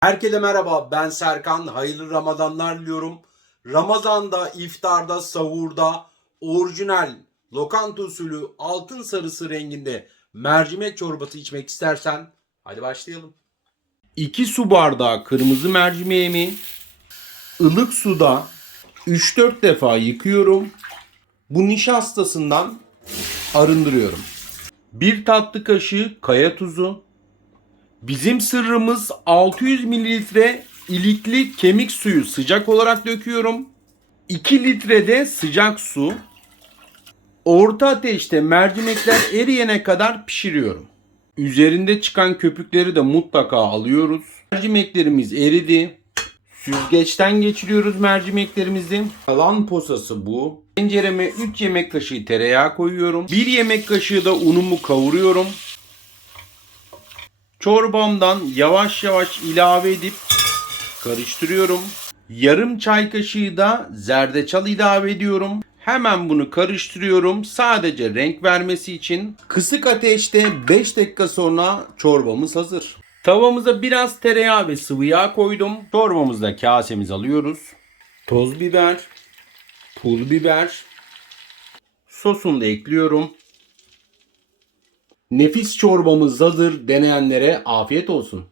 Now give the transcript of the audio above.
Herkese merhaba ben Serkan. Hayırlı Ramazanlar diliyorum. Ramazanda, iftarda, sahurda orijinal lokanta usulü altın sarısı renginde mercimek çorbası içmek istersen hadi başlayalım. 2 su bardağı kırmızı mercimeğimi ılık suda 3-4 defa yıkıyorum. Bu nişastasından arındırıyorum. 1 tatlı kaşığı kaya tuzu, Bizim sırrımız 600 mililitre ilikli kemik suyu sıcak olarak döküyorum. 2 litrede sıcak su. Orta ateşte mercimekler eriyene kadar pişiriyorum. Üzerinde çıkan köpükleri de mutlaka alıyoruz. Mercimeklerimiz eridi. Süzgeçten geçiriyoruz mercimeklerimizi. Kalan posası bu. Tencereme 3 yemek kaşığı tereyağı koyuyorum. 1 yemek kaşığı da unumu kavuruyorum. Çorbamdan yavaş yavaş ilave edip karıştırıyorum. Yarım çay kaşığı da zerdeçal ilave ediyorum. Hemen bunu karıştırıyorum. Sadece renk vermesi için. Kısık ateşte 5 dakika sonra çorbamız hazır. Tavamıza biraz tereyağı ve sıvı yağ koydum. Çorbamızı da kasemize alıyoruz. Toz biber, pul biber, sosunu da ekliyorum. Nefis çorbamız hazır. Deneyenlere afiyet olsun.